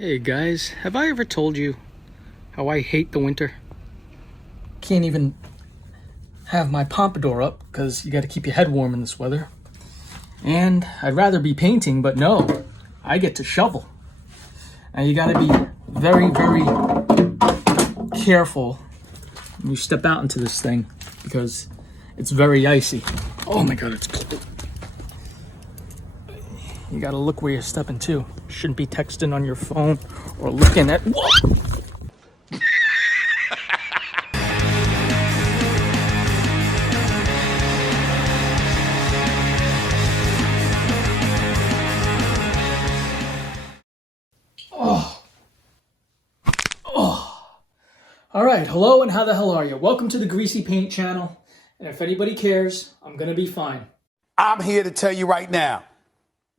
Hey guys, have I ever told you how I hate the winter? Can't even have my pompadour up because you got to keep your head warm in this weather. And I'd rather be painting, but no, I get to shovel. Now you got to be very, very careful when you step out into this thing because it's very icy. Oh my God, it's cold. You got to look where you're stepping to. Shouldn't be texting on your phone or looking at. Whoa! All right, hello and how the hell are you? Welcome to the Greasy Paint channel. And if anybody cares, I'm gonna be fine. I'm here to tell you right now,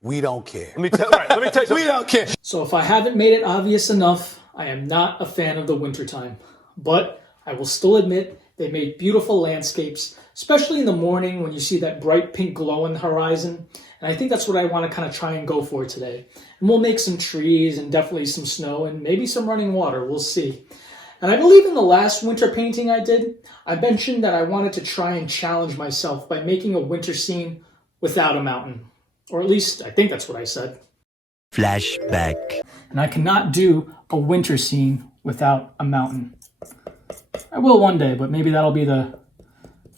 we don't care. Let me tell you something. We don't care. So if I haven't made it obvious enough, I am not a fan of the wintertime. But I will still admit they made beautiful landscapes, especially in the morning when you see that bright pink glow on the horizon. And I think that's what I want to kind of try and go for today. And we'll make some trees and definitely some snow and maybe some running water. We'll see. And I believe in the last winter painting I did, I mentioned that I wanted to try and challenge myself by making a winter scene without a mountain. Or at least, I think that's what I said. Flashback. And I cannot do a winter scene without a mountain. I will one day, but maybe that'll be the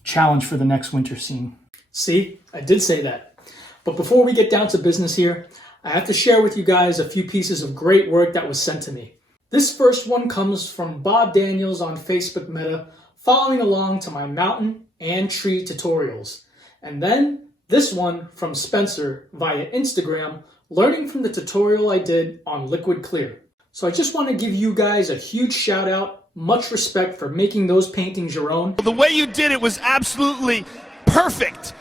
challenge for the next winter scene. See, I did say that. But before we get down to business here, I have to share with you guys a few pieces of great work that was sent to me. This first one comes from Bob Daniels on Facebook Meta, following along to my mountain and tree tutorials. And then this one from Spencer via Instagram, learning from the tutorial I did on liquid clear. So I just want to give you guys a huge shout out, much respect for making those paintings your own. The way you did it was absolutely perfect.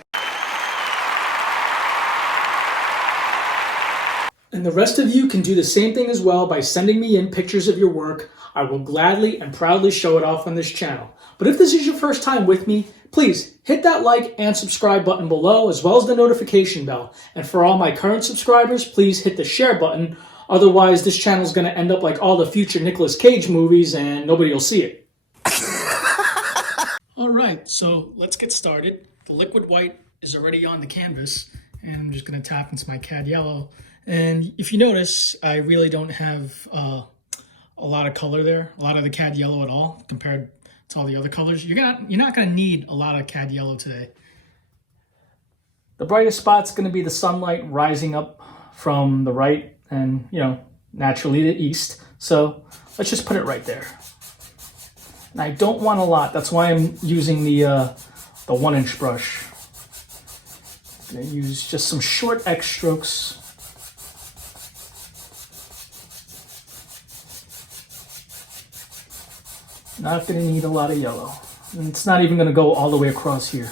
And the rest of you can do the same thing as well by sending me in pictures of your work. I will gladly and proudly show it off on this channel. But if this is your first time with me, please hit that like and subscribe button below, as well as the notification bell. And for all my current subscribers, please hit the share button. Otherwise, this channel is going to end up like all the future Nicolas Cage movies and nobody will see it. All right, so let's get started. The liquid white is already on the canvas, and I'm just going to tap into my Cad Yellow. And if you notice, I really don't have a lot of color there, a lot of the Cad Yellow at all, compared to all the other colors. You're not going to need a lot of Cad Yellow today. The brightest spot's going to be the sunlight rising up from the right and, naturally the east. So let's just put it right there. And I don't want a lot. That's why I'm using the 1-inch brush. I'm going to use just some short X strokes. Not going to need a lot of yellow. And it's not even going to go all the way across here.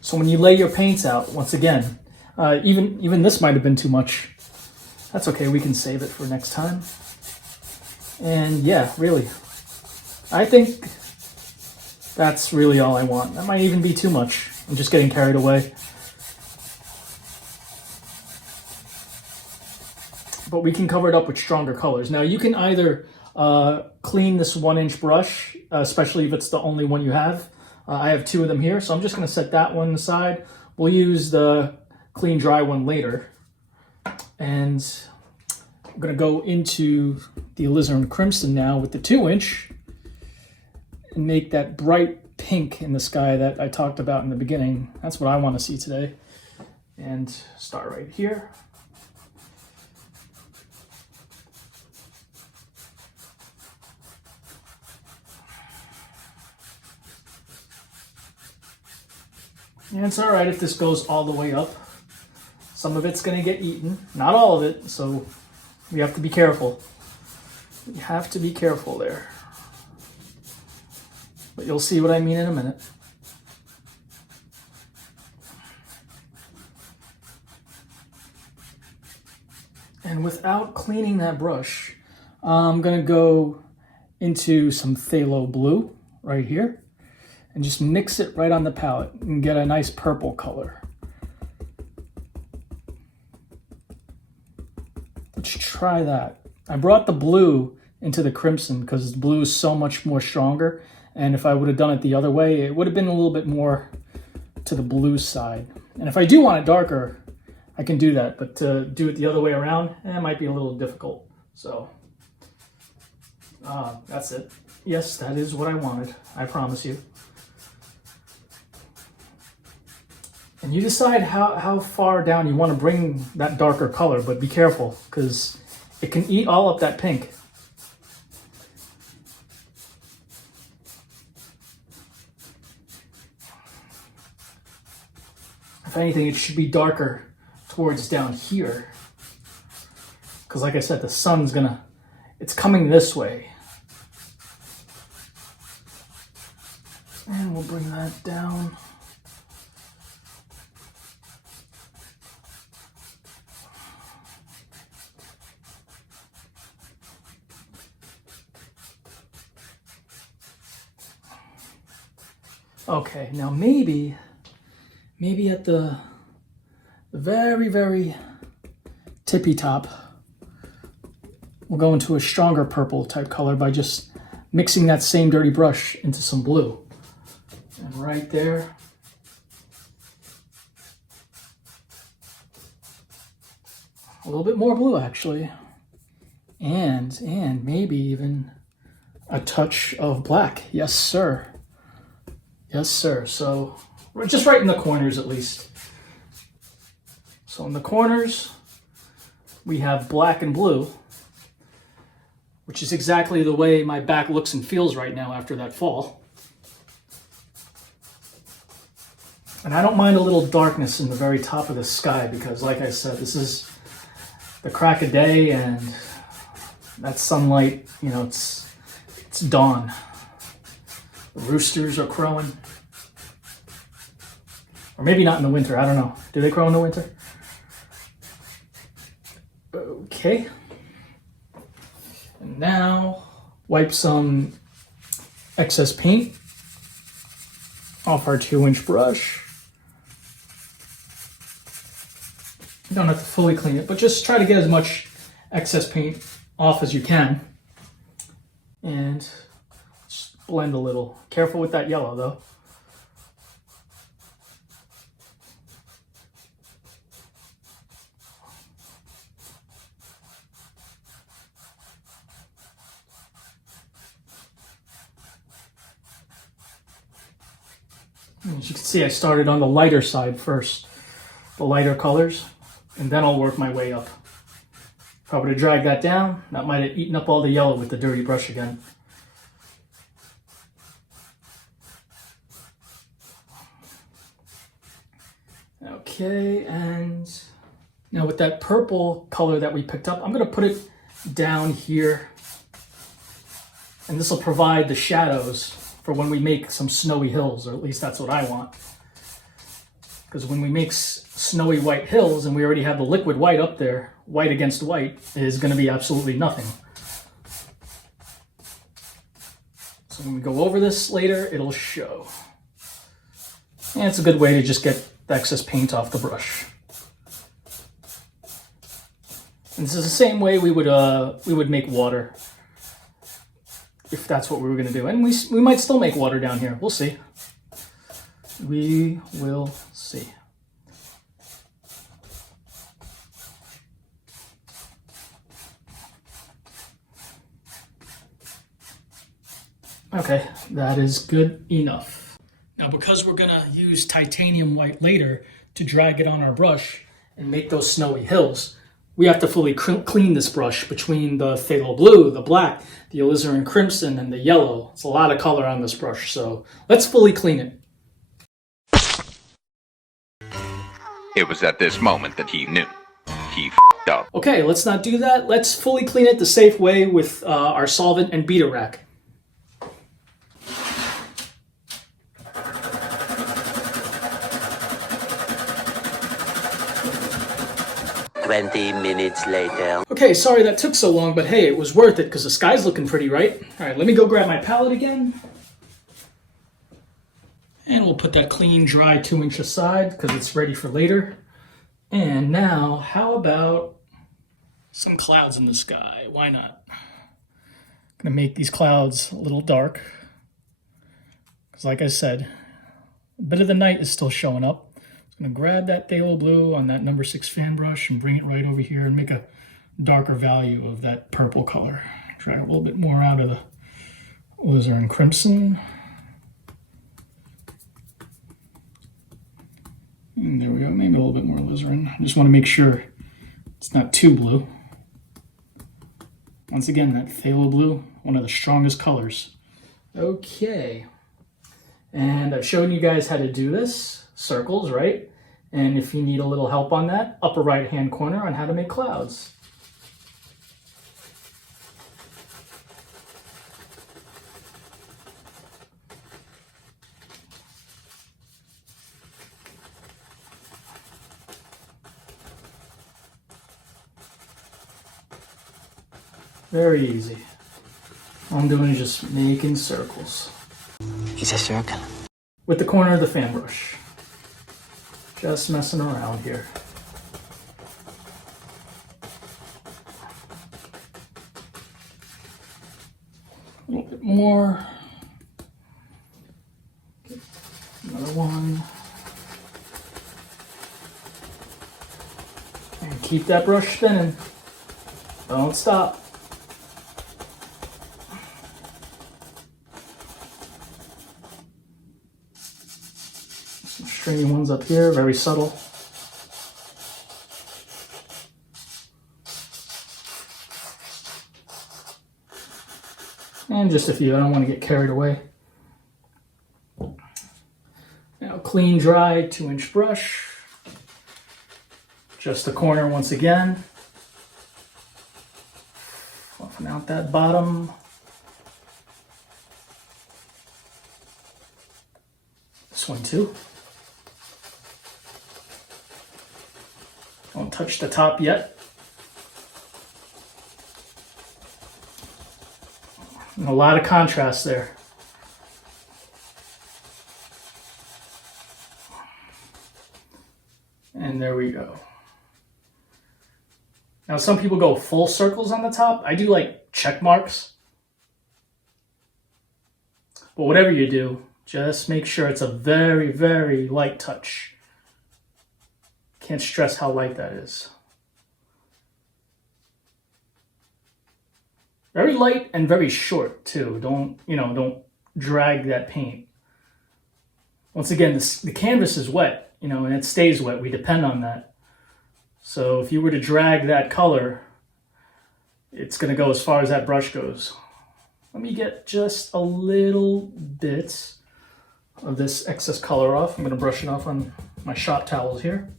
So when you lay your paints out, once again, even this might have been too much. That's okay, we can save it for next time. And yeah, really, I think that's really all I want. That might even be too much. I'm just getting carried away. But we can cover it up with stronger colors. Now you can either clean this 1-inch brush, especially if it's the only one you have. I have 2 of them here, so I'm just going to set that one aside. We'll use the clean dry one later. And I'm going to go into the Alizarin Crimson now with the 2-inch and make that bright pink in the sky that I talked about in the beginning. That's what I want to see today. And start right here. And it's all right if this goes all the way up. Some of it's going to get eaten, not all of it, so we have to be careful. You have to be careful there. But you'll see what I mean in a minute. And without cleaning that brush, I'm going to go into some Phthalo Blue right here. And just mix it right on the palette and get a nice purple color. Let's try that. I brought the blue into the crimson because the blue is so much more stronger. And if I would have done it the other way, it would have been a little bit more to the blue side. And if I do want it darker, I can do that. But to do it the other way around, it might be a little difficult. So that's it. Yes, that is what I wanted. I promise you. And you decide how far down you want to bring that darker color, but be careful because it can eat all up that pink. If anything, it should be darker towards down here. Because like I said, the sun's it's coming this way. And we'll bring that down. Okay, now maybe at the very, very tippy top, we'll go into a stronger purple type color by just mixing that same dirty brush into some blue. And right there, a little bit more blue actually. And maybe even a touch of black. Yes, sir. Yes, sir. So just right in the corners at least. So in the corners, we have black and blue, which is exactly the way my back looks and feels right now after that fall. And I don't mind a little darkness in the very top of the sky because, like I said, this is the crack of day and that sunlight, you know, it's dawn. The roosters are crowing. Or maybe not in the winter, I don't know. Do they crow in the winter? Okay. And now, wipe some excess paint off our 2-inch brush. You don't have to fully clean it, but just try to get as much excess paint off as you can. And just blend a little. Careful with that yellow though. As you can see, I started on the lighter side first, the lighter colors, and then I'll work my way up. If I were to drag that down, that might have eaten up all the yellow with the dirty brush again. Okay, and now with that purple color that we picked up, I'm going to put it down here, and this will provide the shadows for when we make some snowy hills, or at least that's what I want. Because when we make snowy white hills and we already have the liquid white up there, white against white is going to be absolutely nothing. So when we go over this later, it'll show. And it's a good way to just get the excess paint off the brush. And this is the same way we would make water, if that's what we were going to do. And we might still make water down here. We'll see. We will see. Okay, that is good enough. Now, because we're going to use titanium white later to drag it on our brush and make those snowy hills, we have to fully clean this brush between the Phthalo Blue, the black, the Alizarin Crimson, and the yellow. It's a lot of color on this brush, so let's fully clean it. It was at this moment that he knew. He f***ed up. Okay, let's not do that. Let's fully clean it the safe way with our solvent and beater rack. Minutes later. Okay, sorry that took so long, but hey, it was worth it because the sky's looking pretty, right? All right, let me go grab my palette again. And we'll put that clean, dry 2-inch aside because it's ready for later. And now, how about some clouds in the sky. Why not? I'm gonna make these clouds a little dark. Because like I said, a bit of the night is still showing up. I'm gonna grab that Phthalo Blue on that number 6 fan brush and bring it right over here and make a darker value of that purple color. Drag a little bit more out of the Alizarin Crimson. And there we go, maybe a little bit more alizarin. I just want to make sure it's not too blue. Once again, that Phthalo Blue, one of the strongest colors. Okay. And I've shown you guys how to do this, circles, right? And if you need a little help on that, upper right-hand corner on how to make clouds. Very easy. All I'm doing is just making circles. It's a circle. With the corner of the fan brush. Just messing around here. A little bit more. Another one. And keep that brush spinning. Don't stop. Some stringy ones up here, very subtle. And just a few, I don't want to get carried away. Now clean, dry, 2-inch brush. Just the corner once again. Fluffing out that bottom. This one too. Don't touch the top yet. And a lot of contrast there. And there we go. Now some people go full circles on the top. I do like check marks. But whatever you do, just make sure it's a very, very light touch. Can't stress how light that is. Very light and very short too. Don't drag that paint. Once again, the canvas is wet, and it stays wet. We depend on that. So if you were to drag that color, it's going to go as far as that brush goes. Let me get just a little bit of this excess color off. I'm going to brush it off on my shop towels here.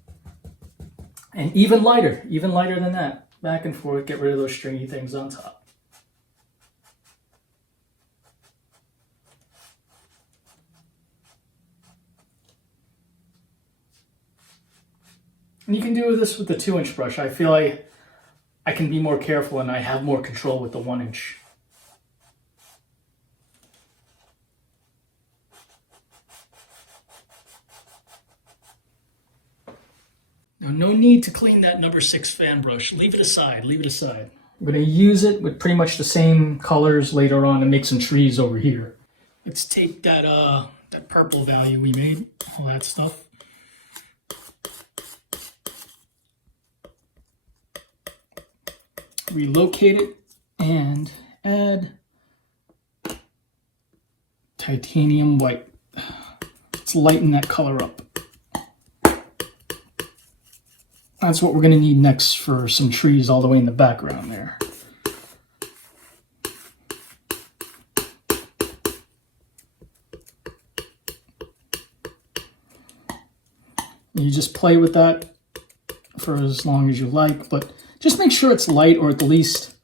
And even lighter than that. Back and forth, get rid of those stringy things on top. And you can do this with the 2-inch brush. I feel I can be more careful and I have more control with the 1-inch. Now, no need to clean that number 6 fan brush. Leave it aside, leave it aside. I'm going to use it with pretty much the same colors later on and make some trees over here. Let's take that purple value we made, all that stuff. Relocate it and add titanium white. Let's lighten that color up. That's what we're going to need next for some trees all the way in the background there. You just play with that for as long as you like, but just make sure it's light, or at least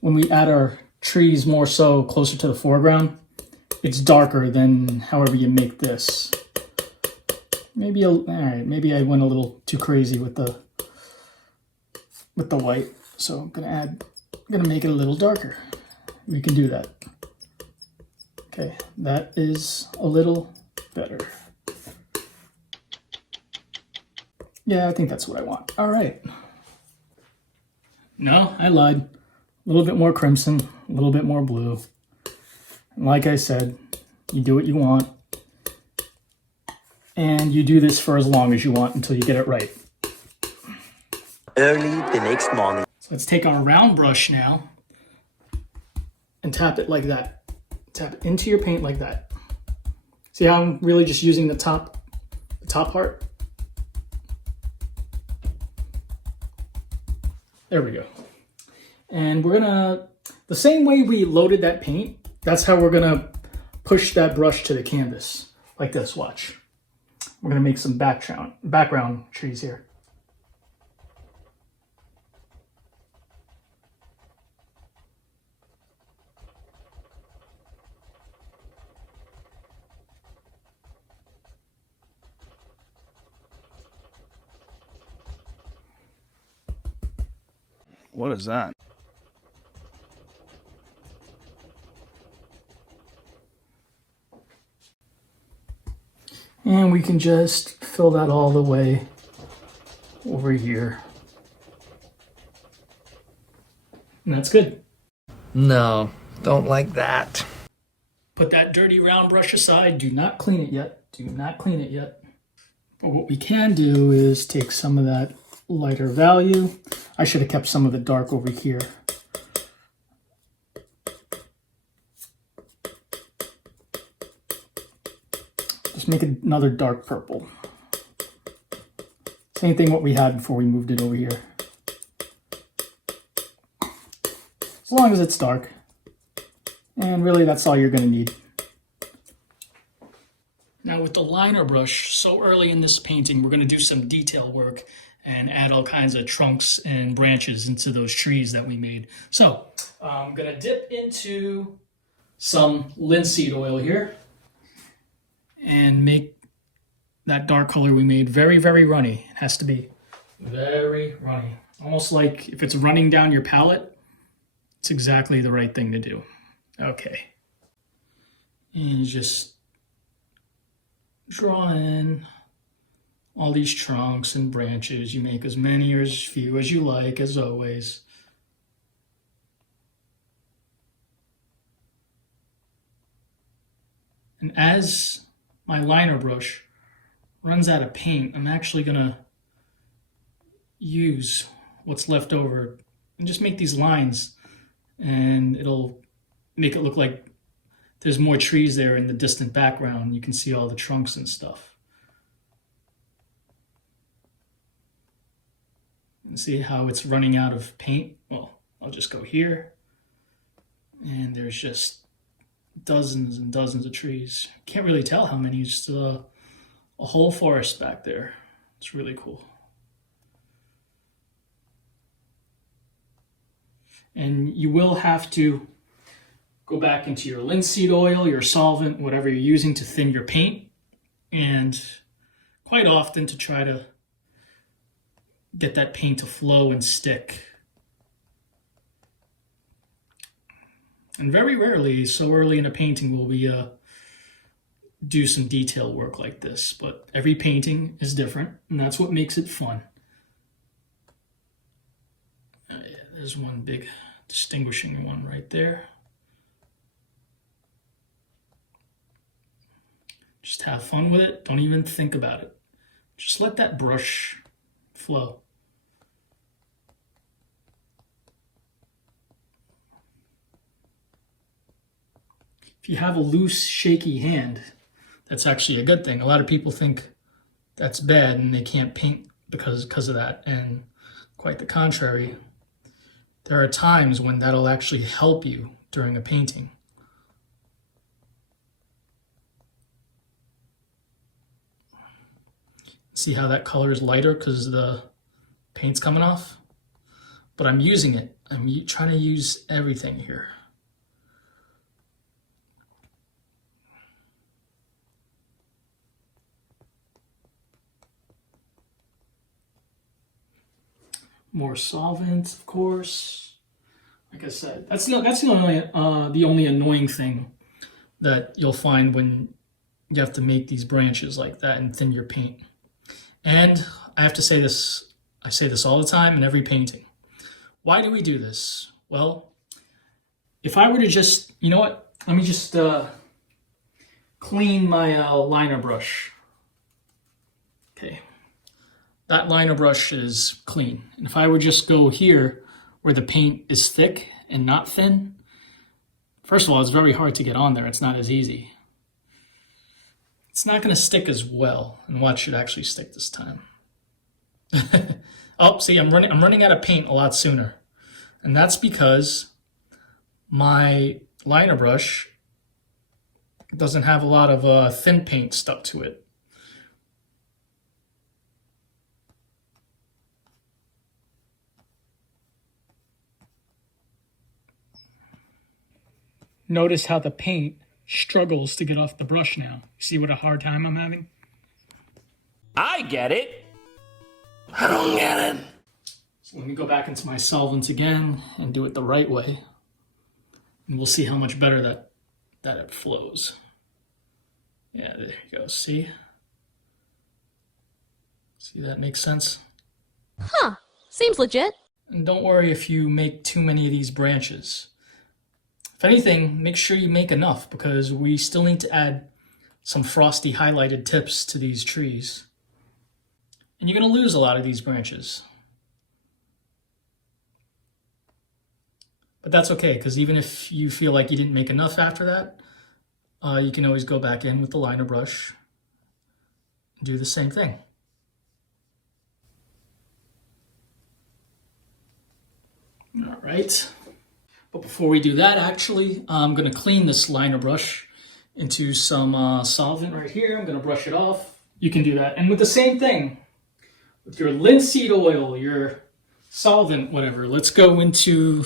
when we add our trees more so closer to the foreground, it's darker than however you make this. Maybe maybe I went a little too crazy with the white, so I'm gonna make it a little darker. We can do that. Okay, that is a little better. Yeah, I think that's what I want. All right. No, I lied. A little bit more crimson, a little bit more blue. And like I said, you do what you want. And you do this for as long as you want until you get it right. Early the next morning. So let's take our round brush now and tap it like that. Tap it into your paint like that. See how I'm really just using the top part? There we go. And we're gonna, the same way we loaded that paint, that's how we're gonna push that brush to the canvas. Like this, watch. We're gonna make some background trees here. What is that? And we can just fill that all the way over here. And that's good. No, don't like that. Put that dirty round brush aside. Do not clean it yet. Do not clean it yet. But what we can do is take some of that lighter value. I should have kept some of the dark over here. Just make it another dark purple. Same thing what we had before we moved it over here. As long as it's dark. And really that's all you're going to need. Now with the liner brush, so early in this painting, we're going to do some detail work and add all kinds of trunks and branches into those trees that we made. So I'm going to dip into some linseed oil here and make that dark color we made very, very runny. It has to be very runny. Almost like if it's running down your palette, it's exactly the right thing to do. Okay. And just draw in all these trunks and branches. You make as many or as few as you like, as always. And as my liner brush runs out of paint, I'm actually gonna use what's left over and just make these lines, and it'll make it look like there's more trees there in the distant background. You can see all the trunks and stuff. And see how it's running out of paint? Well, I'll just go here, and there's just dozens and dozens of trees. Can't really tell how many. It's just a whole forest back there. It's really cool. And you will have to go back into your linseed oil, your solvent, whatever you're using to thin your paint, and quite often to try to get that paint to flow and stick. And very rarely, so early in a painting, will we do some detail work like this. But every painting is different, and that's what makes it fun. Yeah, there's one big distinguishing one right there. Just have fun with it. Don't even think about it. Just let that brush flow. If you have a loose, shaky hand, that's actually a good thing. A lot of people think that's bad and they can't paint because of that. And quite the contrary. There are times when that'll actually help you during a painting. See how that color is lighter because the paint's coming off? But I'm using it. I'm trying to use everything here. More solvent, of course. Like I said, that's the only annoying thing that you'll find when you have to make these branches like that and thin your paint. And I have to say this, I say this all the time in every painting. Why do we do this? Well, if I were to just, you know what? Let me just clean my liner brush. Okay. That liner brush is clean. And if I were just go here where the paint is thick and not thin, first of all, it's very hard to get on there. It's not as easy. It's not going to stick as well. And watch it actually stick this time. Oh, see, I'm running out of paint a lot sooner. And that's because my liner brush doesn't have a lot of thin paint stuck to it. Notice how the paint struggles to get off the brush now. See what a hard time I'm having? I get it. I don't get it. So let me go back into my solvents again and do it the right way. And we'll see how much better that it flows. Yeah, there you go. See? See, that makes sense? Huh. Seems legit. And don't worry if you make too many of these branches. If anything, make sure you make enough because we still need to add some frosty highlighted tips to these trees. And you're going to lose a lot of these branches. But that's okay, because even if you feel like you didn't make enough after that, you can always go back in with the liner brush and do the same thing. All right. But before we do that, actually, I'm going to clean this liner brush into some solvent right here. I'm going to brush it off. You can do that. And with the same thing, with your linseed oil, your solvent, whatever, let's go into,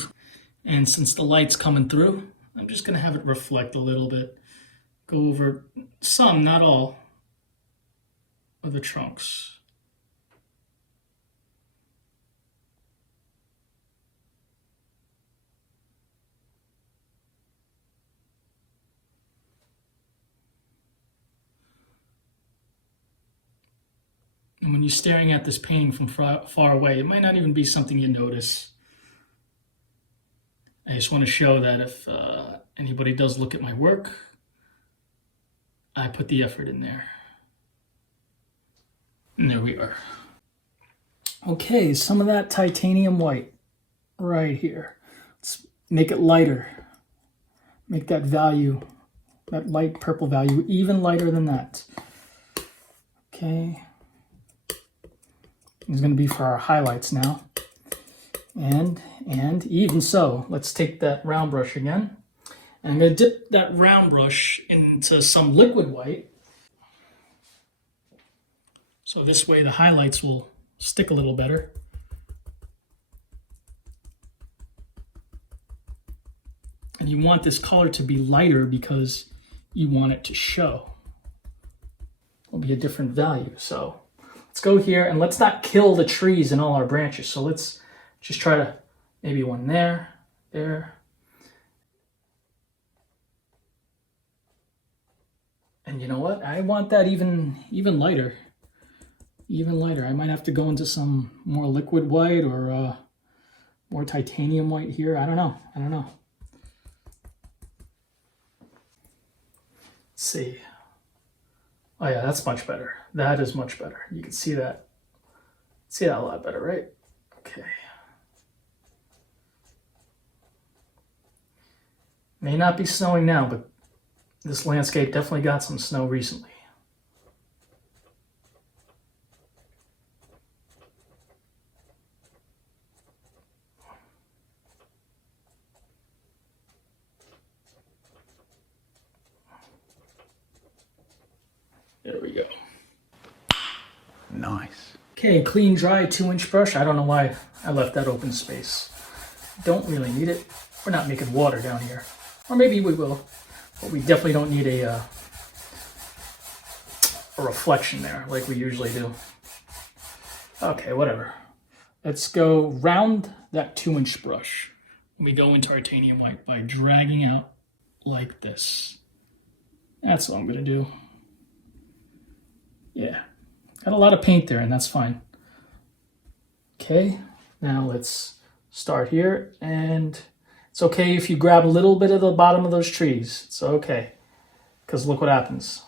and since the light's coming through, I'm just going to have it reflect a little bit. Go over some, not all, of the trunks. And when you're staring at this painting from far away, it might not even be something you notice. I just want to show that if anybody does look at my work, I put the effort in there. And there we are. Okay, some of that titanium white right here. Let's make it lighter. Make that value, that light purple value, even lighter than that. Okay. It's going to be for our highlights now. And even so, let's take that round brush again. And I'm going to dip that round brush into some liquid white. So this way the highlights will stick a little better. And you want this color to be lighter because you want it to show. It'll be a different value. So let's go here and let's not kill the trees in all our branches. So let's just try to, maybe one there, there. And you know what? I want that even lighter. Even lighter. I might have to go into some more liquid white or more titanium white here. I don't know. Let's see. Oh yeah, that's much better. That is much better. You can see that. See that a lot better, right? Okay. May not be snowing now, but this landscape definitely got some snow recently. There we go. Nice. Okay, clean, dry 2-inch brush. I don't know why I left that open space. Don't really need it. We're not making water down here. Or maybe we will. But we definitely don't need a reflection there like we usually do. Okay, whatever. Let's go round that 2-inch brush. We go into titanium white by dragging out like this. That's what I'm going to do. Yeah, got a lot of paint there, and that's fine. Okay, now let's Start here, and it's okay if you grab a little bit of the bottom of those trees. It's okay, because look what happens.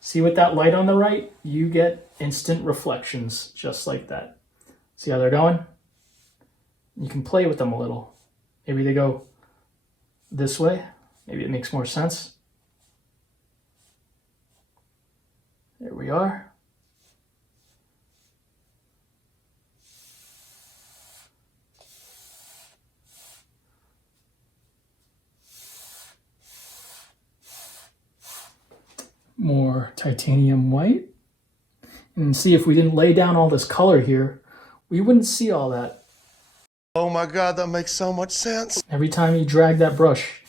See with that light on the right, you get instant reflections just like that. See how they're going? You can play with them a little. Maybe they go this way. Maybe it makes more sense. There we are. More titanium white. And see, if we didn't lay down all this color here, we wouldn't see all that. Oh my God, that makes so much sense. Every time you drag that brush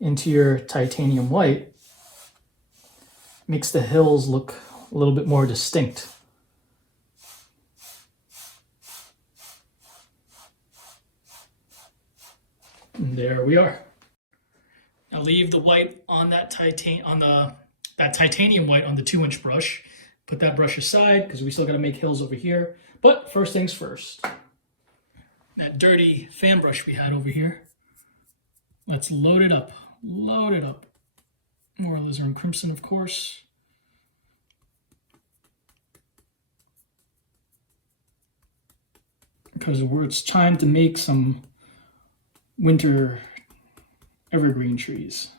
into your titanium white, it makes the hills look a little bit more distinct. And there we are. Now leave the white on that titanium white on the 2-inch brush. Put that brush aside because we still got to make hills over here. But first things first. That dirty fan brush we had over here. Let's load it up. Load it up. More Alizarin Crimson, of course. Because it's time to make some winter evergreen trees.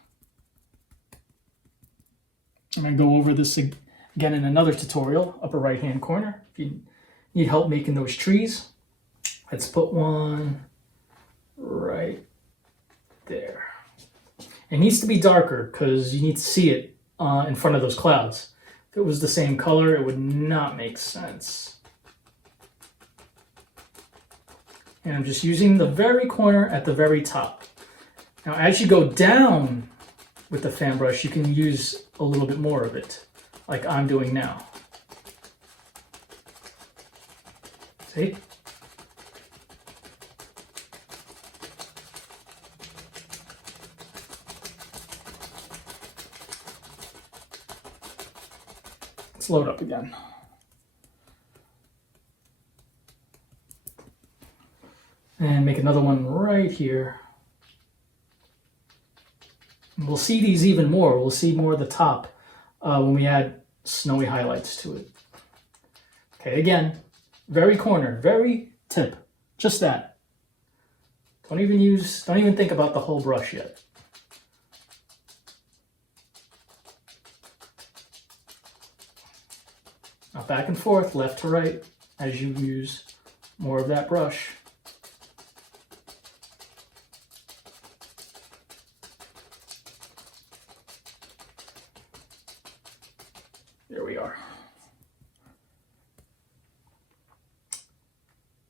I'm going to go over this again in another tutorial, upper right hand corner. If you need help making those trees, let's put one right there. It needs to be darker because you need to see it in front of those clouds. If it was the same color, it would not make sense. And I'm just using the very corner at the very top. Now, as you go down with the fan brush, you can use a little bit more of it, like I'm doing now. See? Let's load up again. And make another one right here. And we'll see these even more. We'll see more of the top when we add snowy highlights to it. Okay, again, very corner, very tip, just that. Don't even think about the whole brush yet. Now back and forth, left to right, as you use more of that brush. There we are.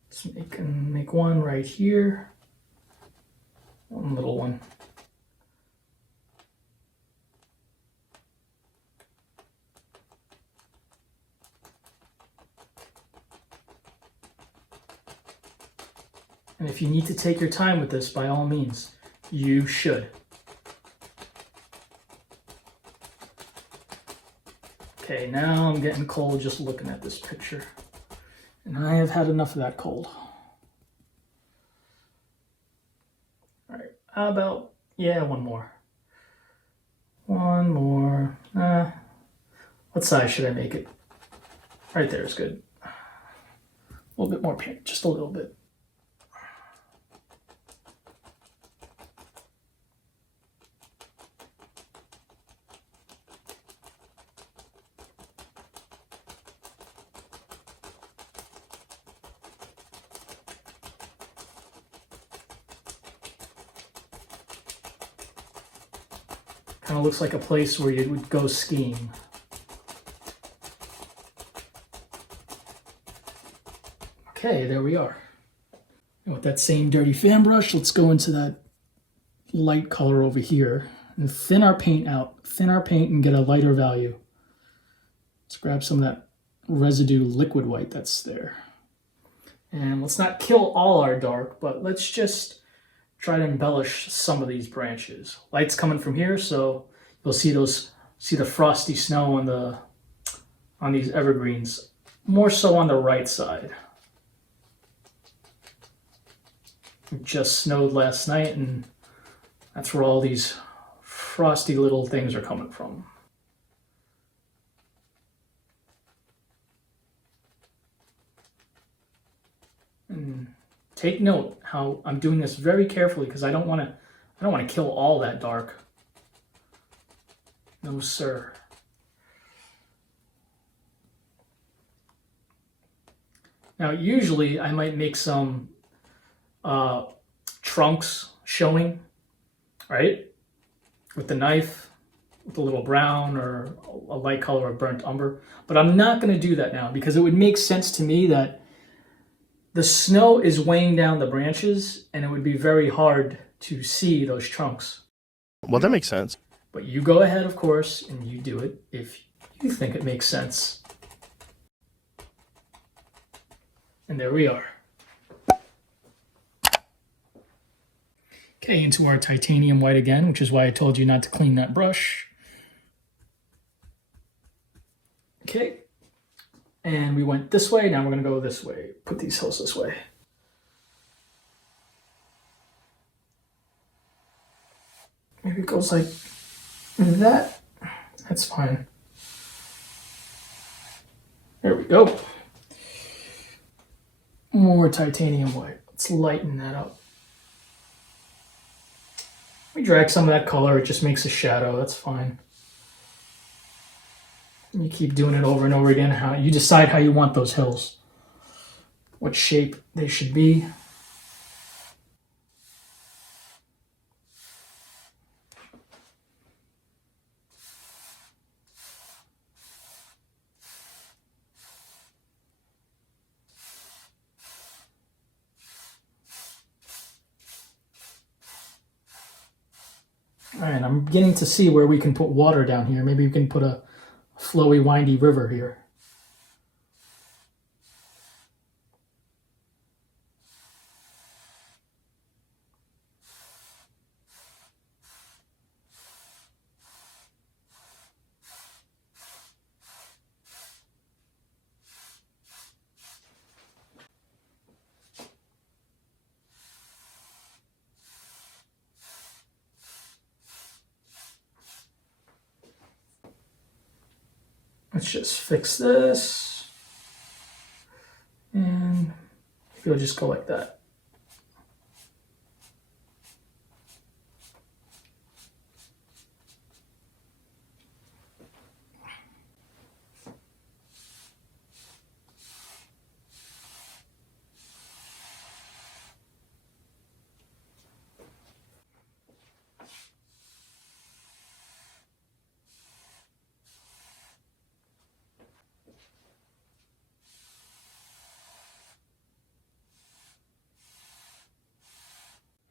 Let's make one right here. One little one. And if you need to take your time with this, by all means, you should. Okay, now I'm getting cold just looking at this picture. And I have had enough of that cold. All right, how about, yeah, one more. One more. What size should I make it? Right there is good. A little bit more paint, just a little bit. Kind of looks like a place where you would go skiing. Okay, there we are. And with that same dirty fan brush, let's go into that light color over here and thin our paint out. Thin our paint and get a lighter value. Let's grab some of that residue liquid white that's there. And let's not kill all our dark, but let's just try to embellish some of these branches. Light's coming from here, so you'll see the frosty snow on these evergreens, more so on the right side. It just snowed last night, and that's where all these frosty little things are coming from. And take note how I'm doing this very carefully because I don't want to kill all that dark. No, sir. Now, usually I might make some trunks showing, right? With the knife, with a little brown or a light color of burnt umber. But I'm not going to do that now because it would make sense to me that the snow is weighing down the branches and it would be very hard to see those trunks. Well, that makes sense. But you go ahead, of course, and you do it if you think it makes sense. And there we are. Okay, into our titanium white again, which is why I told you not to clean that brush. Okay. And we went this way, now we're going to go this way. Put these hills this way. Maybe it goes like that. That's fine. There we go. More titanium white. Let's lighten that up. We drag some of that color, it just makes a shadow, that's fine. You keep doing it over and over again. How you decide how you want those hills, what shape they should be. All right, I'm beginning to see where we can put water down here. Maybe we can put a flowy, windy river here. Let's just fix this. And maybe we'll just go like that.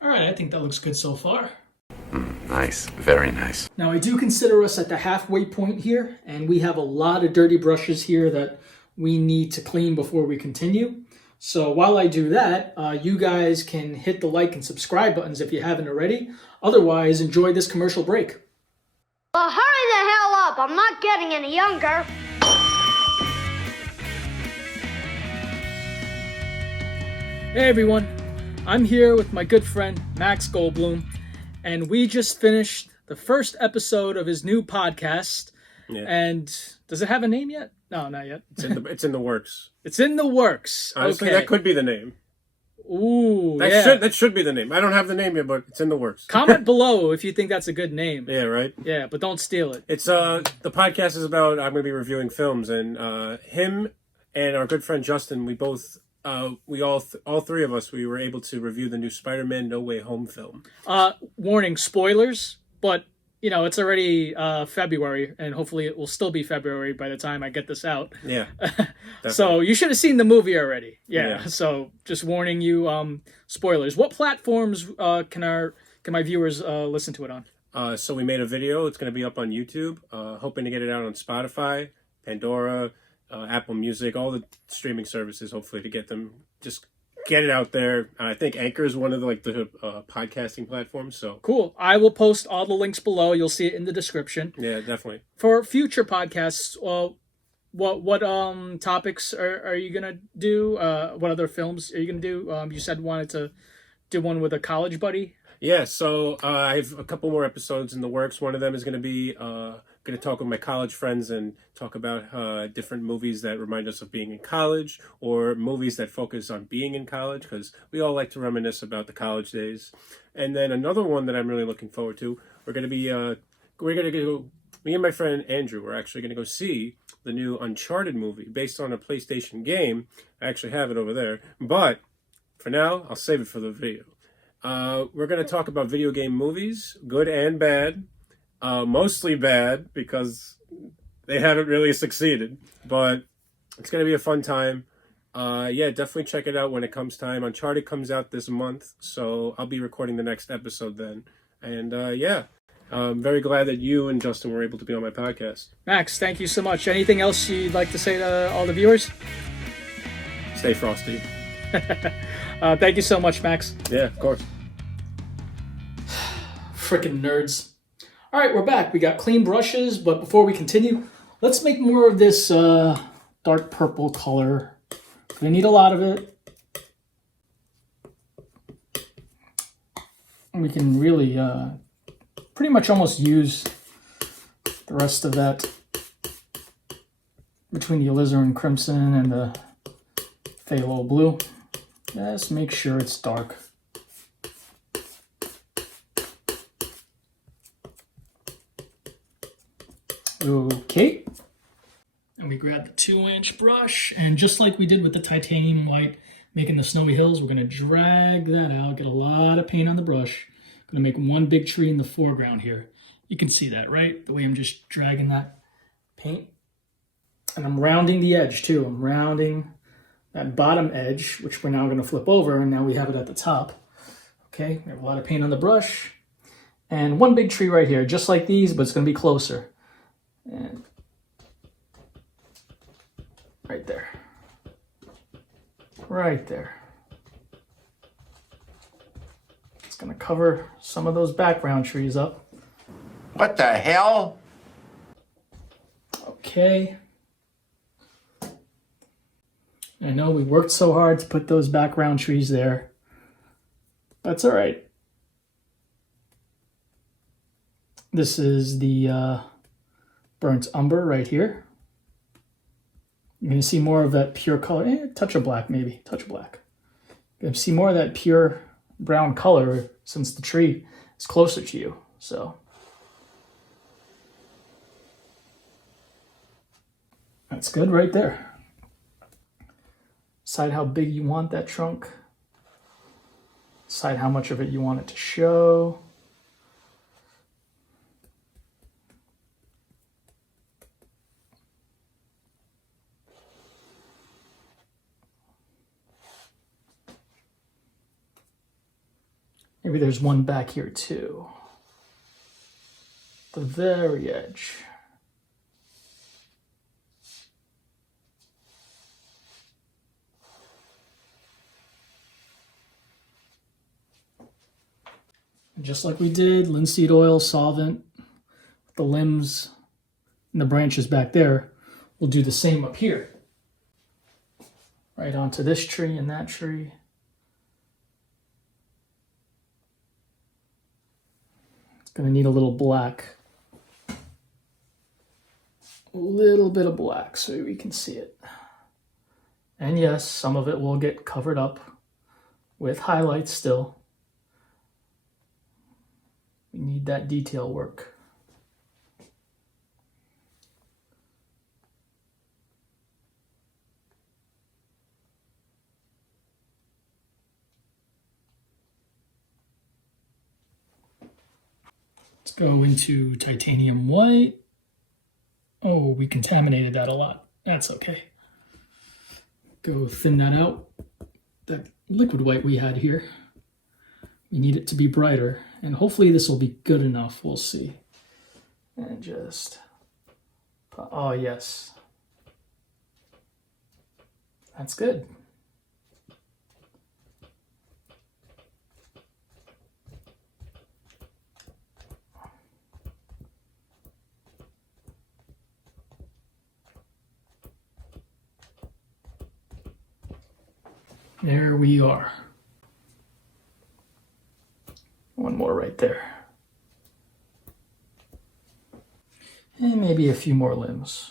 All right, I think that looks good so far. Nice, very nice. Now I do consider us at the halfway point here, and we have a lot of dirty brushes here that we need to clean before we continue. So while I do that, you guys can hit the like and subscribe buttons if you haven't already. Otherwise, enjoy this commercial break. Well, hurry the hell up. I'm not getting any younger. Hey everyone, I'm here with my good friend Max Goldblum, and we just finished the first episode of his new podcast. Yeah. And does it have a name yet? No, not yet. It's in the works. It's in the works. Honestly, okay. that could be the name. Ooh, That should be the name. I don't have the name yet, but it's in the works. Comment below if you think that's a good name. Yeah, right? Yeah, but don't steal it. It's the podcast is about I'm going to be reviewing films, and him and our good friend Justin, we both all three of us, we were able to review the new Spider-Man No Way Home film. Warning, spoilers, but you know, it's already February, and hopefully it will still be February by the time I get this out. Yeah. So you should have seen the movie already. Yeah. So just warning you, spoilers. What platforms can my viewers listen to it on? So we made a video. It's going to be up on YouTube. Hoping to get it out on Spotify, Pandora, Apple Music, all the streaming services, hopefully to get it out there. I think Anchor is one of the podcasting platforms. So cool. I will post all the links below. You'll see it in the description. Yeah, definitely. For future podcasts, what topics are you gonna do? What other films are you gonna do? You said wanted to did one with a college buddy. Yeah, so I have a couple more episodes in the works. One of them is going to be going to talk with my college friends and talk about different movies that remind us of being in college, or movies that focus on being in college, because we all like to reminisce about the college days. And then another one that I'm really looking forward to, we're going to go, me and my friend Andrew, we're actually going to go see the new Uncharted movie based on a PlayStation game. I actually have it over there, but for now, I'll save it for the video. We're going to talk about video game movies, good and bad. Mostly bad because they haven't really succeeded, but it's going to be a fun time. Yeah, definitely check it out when it comes time. Uncharted comes out this month, so I'll be recording the next episode then. And yeah, I'm very glad that you and Justin were able to be on my podcast. Max, thank you so much. Anything else you'd like to say to all the viewers? Stay frosty. Thank you so much, Max. Yeah, of course. Frickin' nerds. All right, we're back. We got clean brushes, but before we continue, let's make more of this dark purple color. We need a lot of it. We can really pretty much almost use the rest of that between the Alizarin Crimson and the Phthalo Blue. Just make sure it's dark. Okay. And we grab the 2-inch brush, and just like we did with the titanium white making the snowy hills, we're going to drag that out, get a lot of paint on the brush. Going to make one big tree in the foreground here. You can see that, right? The way I'm just dragging that paint. And I'm rounding the edge too. I'm rounding that bottom edge, which we're now going to flip over, and now we have it at the top. Okay, we have a lot of paint on the brush. And one big tree right here, just like these, but it's going to be closer. And right there. Right there. It's going to cover some of those background trees up. What the hell? Okay. I know we worked so hard to put those background trees there. That's all right. This is the burnt umber right here. You're going to see more of that pure color. Touch of black, maybe. Touch of black. You're going to see more of that pure brown color since the tree is closer to you. So that's good right there. Decide how big you want that trunk. Decide how much of it you want it to show. Maybe there's one back here too. The very edge. Just like we did, linseed oil, solvent, the limbs and the branches back there, we'll do the same up here. Right onto this tree and that tree. It's going to need a little black. A little bit of black so we can see it. And yes, some of it will get covered up with highlights still. We need that detail work. Let's go into titanium white. Oh, we contaminated that a lot. That's okay. Go thin that out. That liquid white we had here. We need it to be brighter, and hopefully this will be good enough. We'll see. And just, oh yes. That's good. There we are. One more right there. And maybe a few more limbs.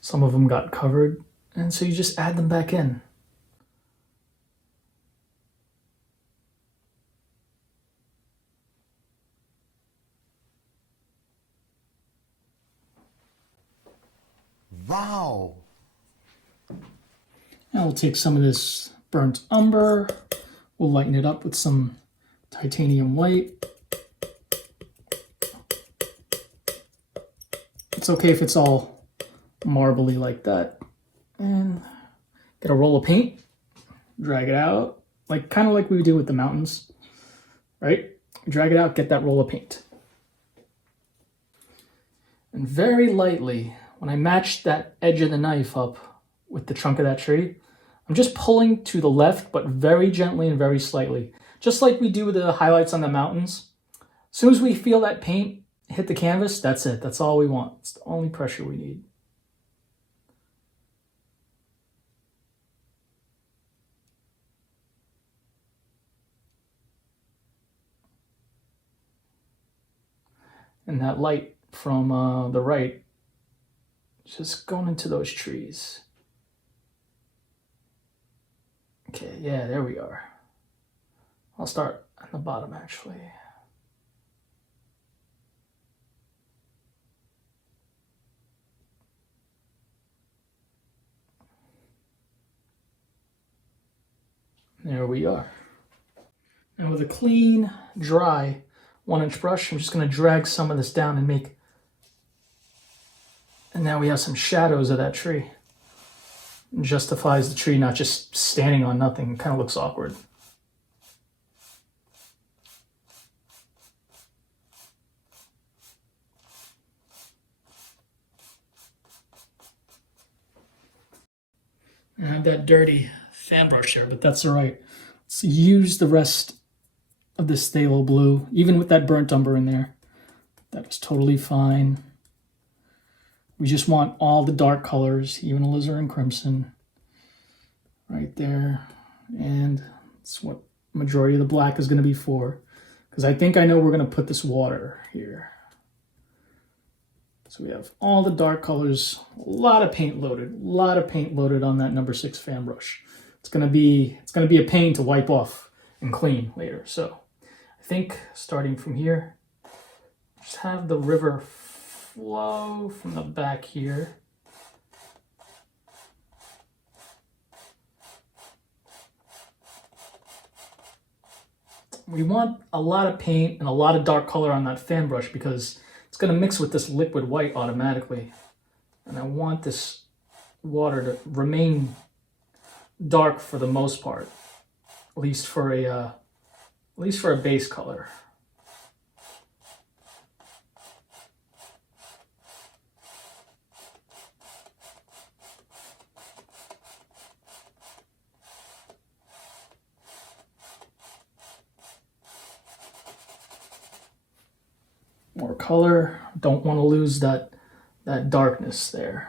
Some of them got covered, and so you just add them back in. Wow. Now we'll take some of this burnt umber. We'll lighten it up with some titanium white. It's okay if it's all marbly like that. And get a roll of paint, drag it out, like kind of like we do with the mountains, right? Drag it out, get that roll of paint. And very lightly, when I match that edge of the knife up with the trunk of that tree, I'm just pulling to the left, but very gently and very slightly. Just like we do with the highlights on the mountains. As soon as we feel that paint hit the canvas, that's it. That's all we want. It's the only pressure we need. And that light from the right, just going into those trees. Okay, yeah, there we are. I'll start on the bottom actually. There we are. And with a clean, dry 1-inch brush, I'm just going to drag some of this down and make, and now we have some shadows of that tree. It justifies the tree not just standing on nothing. It kind of looks awkward. I have that dirty fan brush there, but that's all right. Let's use the rest of this phthalo blue, even with that burnt umber in there. That is totally fine. We just want all the dark colors, even Alizarin Crimson, right there. And that's what majority of the black is going to be for. Because I think I know we're going to put this water here. So we have all the dark colors, a lot of paint loaded on that number 6 fan brush. It's gonna be a pain to wipe off and clean later. So I think starting from here, just have the river flow from the back here. We want a lot of paint and a lot of dark color on that fan brush because it's going to mix with this liquid white automatically. And I want this water to remain dark for the most part, at least for a base color. More color. Don't want to lose that darkness there.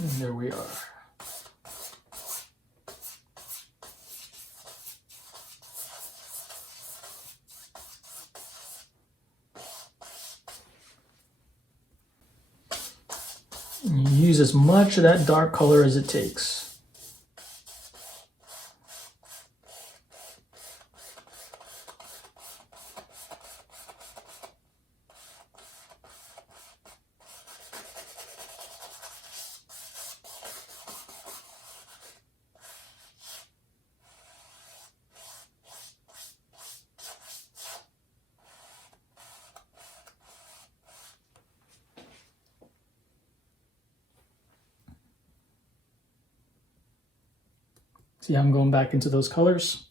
And there we are. And you use as much of that dark color as it takes. See how I'm going back into those colors?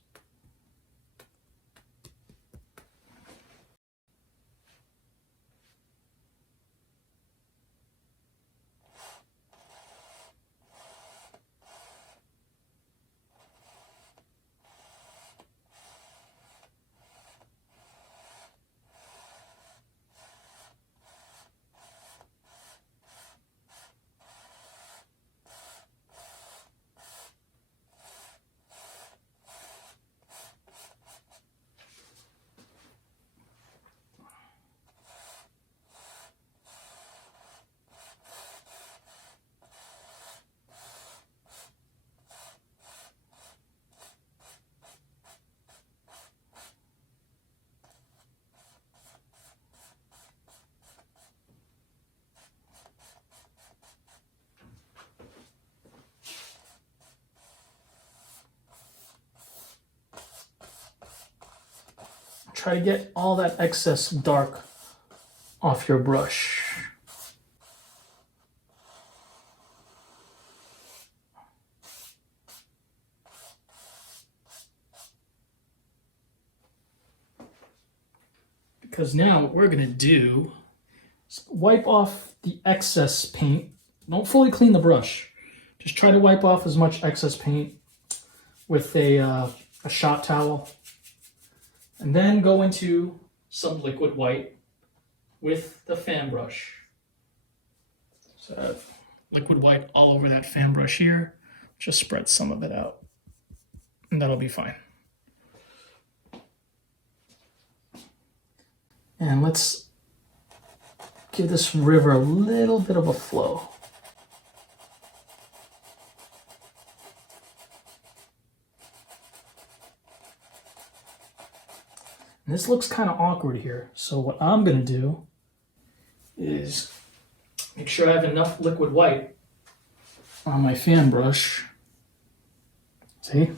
Try to get all that excess dark off your brush. Because now what we're going to do is wipe off the excess paint. Don't fully clean the brush. Just try to wipe off as much excess paint with a shop towel. And then go into some liquid white with the fan brush. So I have liquid white all over that fan brush here. Just spread some of it out. And that'll be fine. And let's give this river a little bit of a flow. And this looks kind of awkward here. So what I'm going to do is make sure I have enough liquid white on my fan brush. See?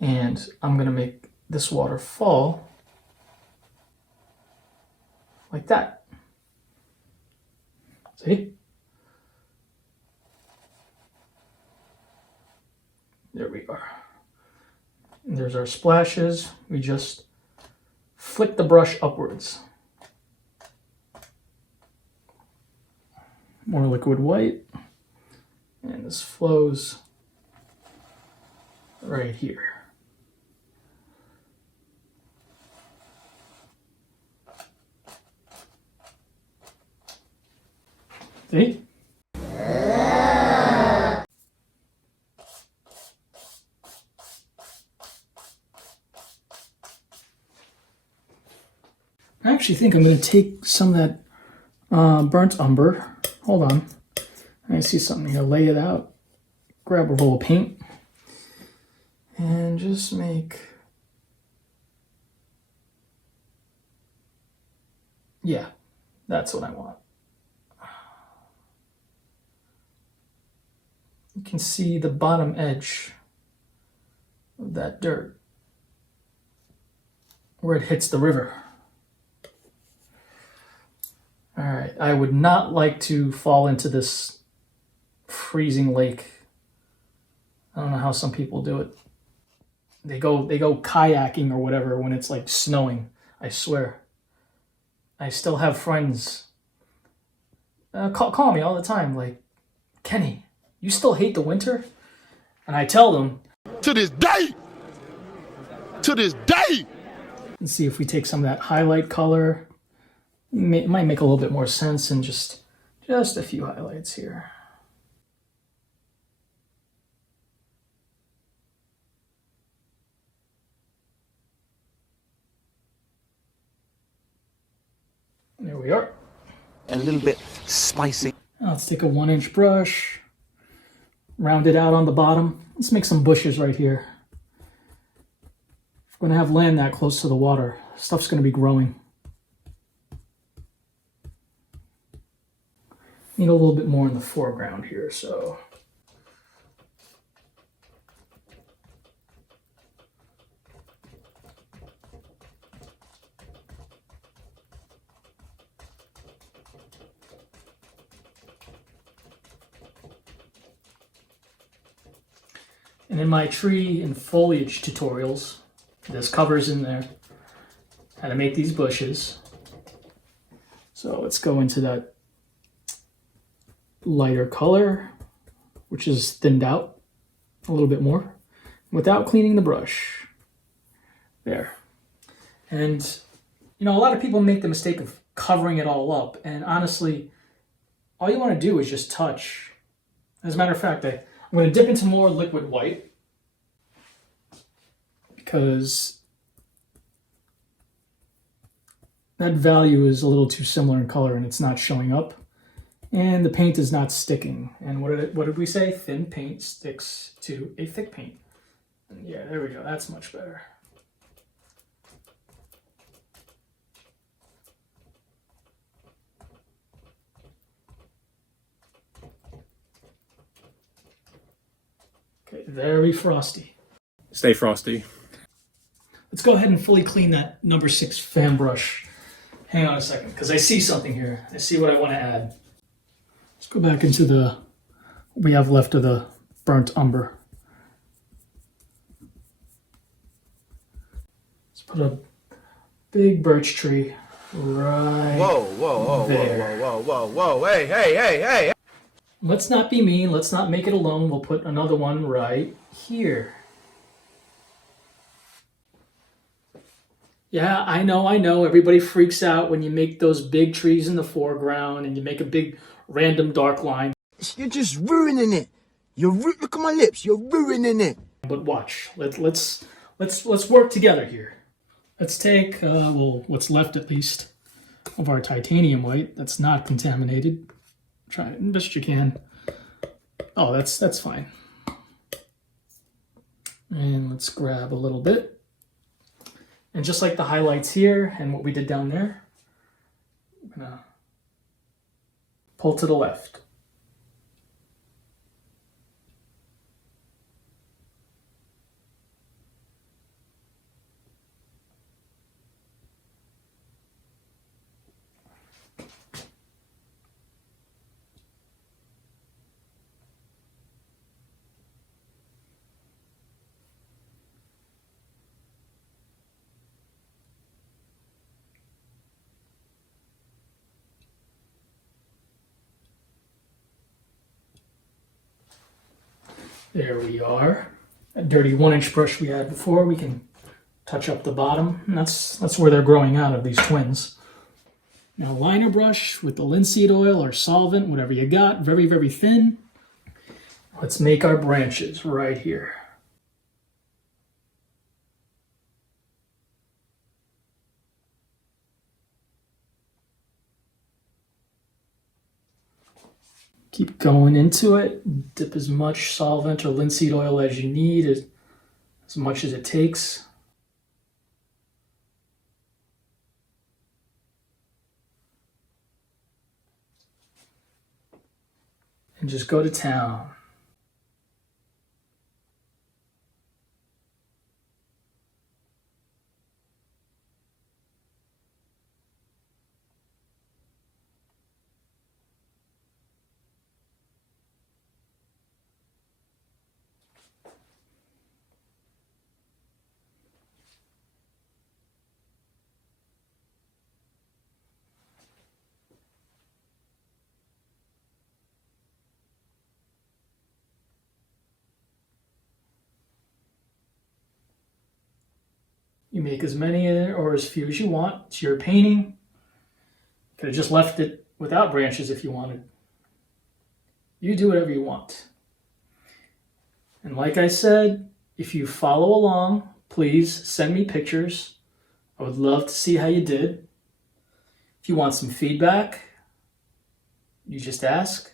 And I'm going to make this water fall like that. See? There we are. And there's our splashes. We just flick the brush upwards. More liquid white. And this flows right here. See? I actually think I'm going to take some of that burnt umber. Hold on. I see something here. Lay it out. Grab a roll of paint. And just make... Yeah, that's what I want. You can see the bottom edge of that dirt where it hits the river. All right, I would not like to fall into this freezing lake. I don't know how some people do it. They go kayaking or whatever when it's like snowing. I swear. I still have friends call me all the time like, Kenny, you still hate the winter? And I tell them, To this day! To this day! let's see if we take some of that highlight color. It might make a little bit more sense and just a few highlights here. There we are. A little bit spicy. Now let's take a 1-inch brush, round it out on the bottom. Let's make some bushes right here. We're going to have land that close to the water. Stuff's going to be growing. Need a little bit more in the foreground here, so... And in my tree and foliage tutorials, there's covers in there, how to make these bushes. So let's go into that lighter color, which is thinned out a little bit more, without cleaning the brush. There. And, you know, a lot of people make the mistake of covering it all up. And honestly, all you want to do is just touch. As a matter of fact, I'm going to dip into more liquid white because that value is a little too similar in color and it's not showing up. And the paint is not sticking. And what did we say? Thin paint sticks to a thick paint. And yeah, there we go. That's much better. Okay, very frosty. Stay frosty. Let's go ahead and fully clean that number 6 fan brush. Hang on a second, because I see something here. I see what I want to add. Let's go back into what we have left of the burnt umber. Let's put a big birch tree right Whoa, hey. Let's not be mean. Let's not make it alone. We'll put another one right here. Yeah, I know. Everybody freaks out when you make those big trees in the foreground and you make a big random dark line. You're just ruining it. Look at my lips. You're ruining it. But watch. Let's work together here. Let's take what's left at least of our titanium white that's not contaminated. Try it as best you can. Oh, that's fine. And let's grab a little bit. And just like the highlights here and what we did down there, I'm gonna pull to the left. There we are. That dirty 1-inch brush we had before, we can touch up the bottom. And that's where they're growing out of, these twins. Now liner brush with the linseed oil or solvent, whatever you got, very, very thin. Let's make our branches right here. Keep going into it. Dip as much solvent or linseed oil as you need, as much as it takes. And just go to town. You make as many or as few as you want. It's your painting. Could have just left it without branches if you wanted. You do whatever you want. And like I said, if you follow along, please send me pictures. I would love to see how you did. If you want some feedback, you just ask.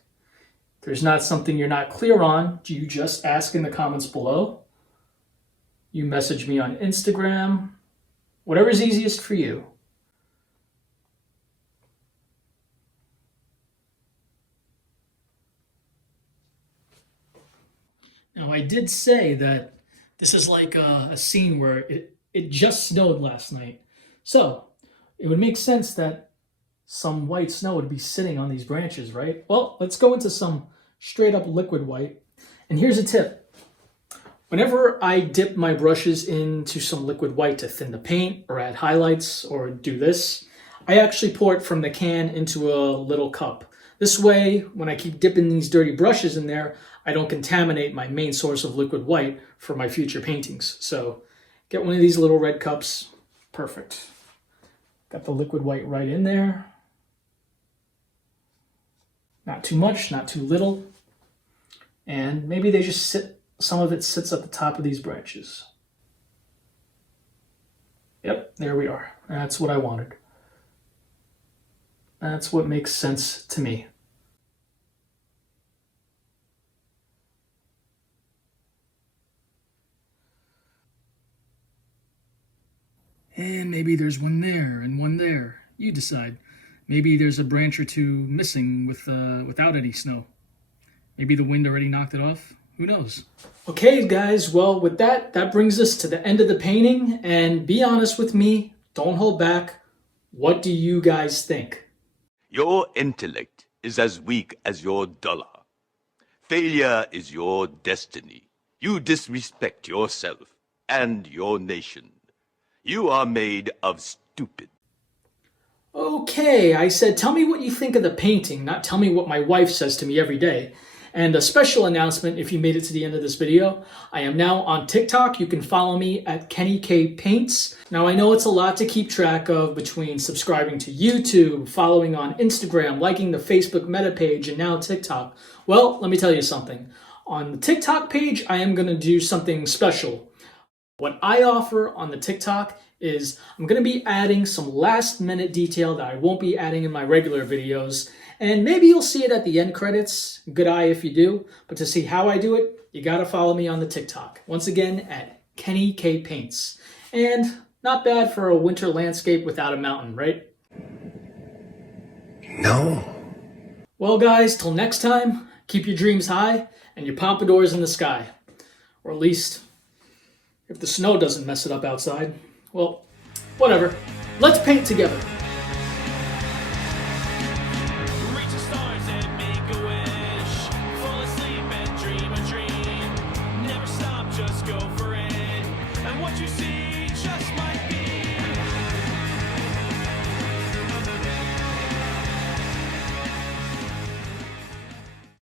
If there's not something you're not clear on, you just ask in the comments below. You message me on Instagram, whatever's easiest for you. Now, I did say that this is like a scene where it just snowed last night. So, it would make sense that some white snow would be sitting on these branches, right? Well, let's go into some straight up liquid white. And here's a tip. Whenever I dip my brushes into some liquid white to thin the paint or add highlights or do this, I actually pour it from the can into a little cup. This way, when I keep dipping these dirty brushes in there, I don't contaminate my main source of liquid white for my future paintings. So get one of these little red cups. Perfect. Got the liquid white right in there. Not too much, not too little. And maybe they just sit, some of it sits at the top of these branches. Yep, there we are. That's what I wanted. That's what makes sense to me. And maybe there's one there and one there. You decide. Maybe there's a branch or two missing without any snow. Maybe the wind already knocked it off. Who knows? Okay, guys. Well, with that brings us to the end of the painting. And be honest with me. Don't hold back. What do you guys think? Your intellect is as weak as your dollar. Failure is your destiny. You disrespect yourself and your nation. You are made of stupid. Okay, I said tell me what you think of the painting, not tell me what my wife says to me every day. And a special announcement if you made it to the end of this video. I am now on TikTok. You can follow me at Kenny K Paints. Now I know it's a lot to keep track of between subscribing to YouTube, following on Instagram, liking the Facebook meta page, and now TikTok. Well, let me tell you something. On the TikTok page, I am going to do something special. What I offer on the TikTok is I'm going to be adding some last minute detail that I won't be adding in my regular videos. And maybe you'll see it at the end credits. Good eye if you do. But to see how I do it, you got to follow me on the TikTok. Once again, at Kenny K Paints. And not bad for a winter landscape without a mountain, right? No. Well, guys, till next time, keep your dreams high and your pompadours in the sky. Or at least, if the snow doesn't mess it up outside. Well, whatever. Let's paint together.